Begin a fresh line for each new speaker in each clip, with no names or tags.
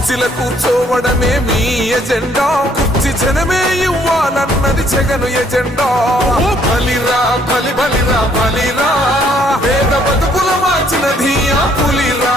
కుర్చీల కూర్చోవడమే మీ ఎజెండా. కుర్చీ జనమే ఇవ్వాలన్నది జగను ఎజెండా. బలిరా బలి బలిరా బలిరా. పేద బతుకుల మార్చినది ఆ పులిరా.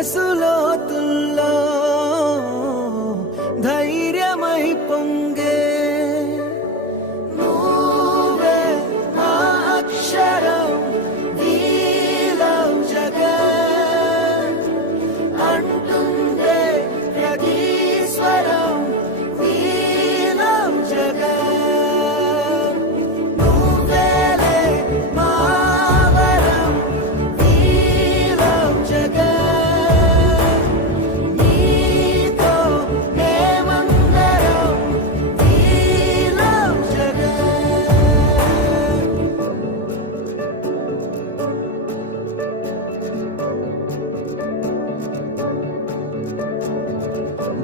Rasulullah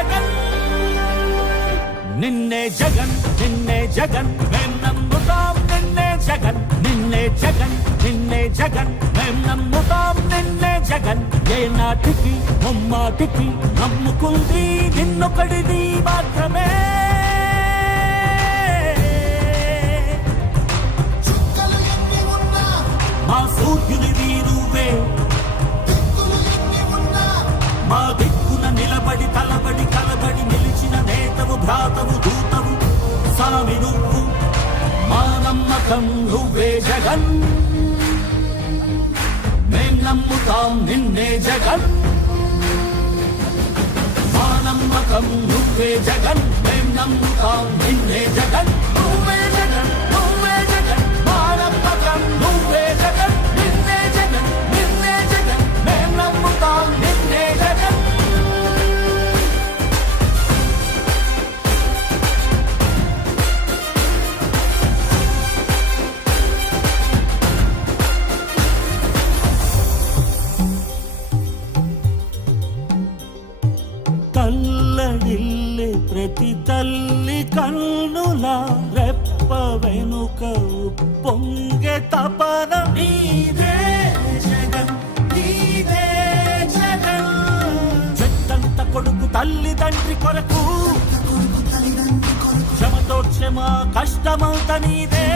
జగన్. నిన్నే జగన్ నిన్నే జగన్. మేం నమ్ముతాం నిన్నే జగన్. నిన్నే జగన్ నిన్నే జగన్. మేం నమ్ముతాం నిన్నే జగన్. ఏ నాటికి ముమ్మాటికి నమ్ముకుంది నిన్నొకడిది మాత్రమే. మా సూర్యుని నువ్వే మా దిక్కు నిలబడి తలబడి కలబడి నిలిచిన నేతవు భ్రాతవు దూతవు. సామి నువ్వు మా నమ్మకం నువ్వే జగన్. మేం నమ్ముతాం నిన్నే జగన్. మా నమ్మకం నువ్వే జగన్. మేం నమ్ముతాం నిన్నే జగన్. నువ్వే తల్లి కన్నుల రెప్ప వెనుక పొంగె తపన. నీదే కొడుకు తల్లి తండ్రి కొరకు. క్షమతో క్షమ కష్టమంత నీదే.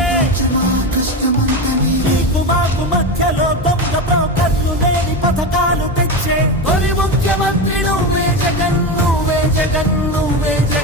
నీకు మాకు మధ్యలో దొంగ బ్రోకర్లు లేని పథకాలు తెచ్చే. తొలి ముఖ్యమంత్రి నువ్వే జగన్ నువ్వే జగన్ నువ్వే జగన్.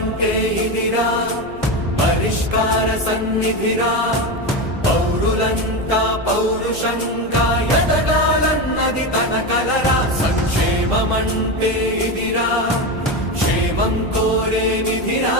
అంటే ఇదిరా పరిష్కార సన్నిధిరా. పౌరులంతా పౌరుషంగా ఎదగాలన్నది తన కలరా. సంక్షేమమంటే ఇదిరా క్షేమం కోరే నిధిరా.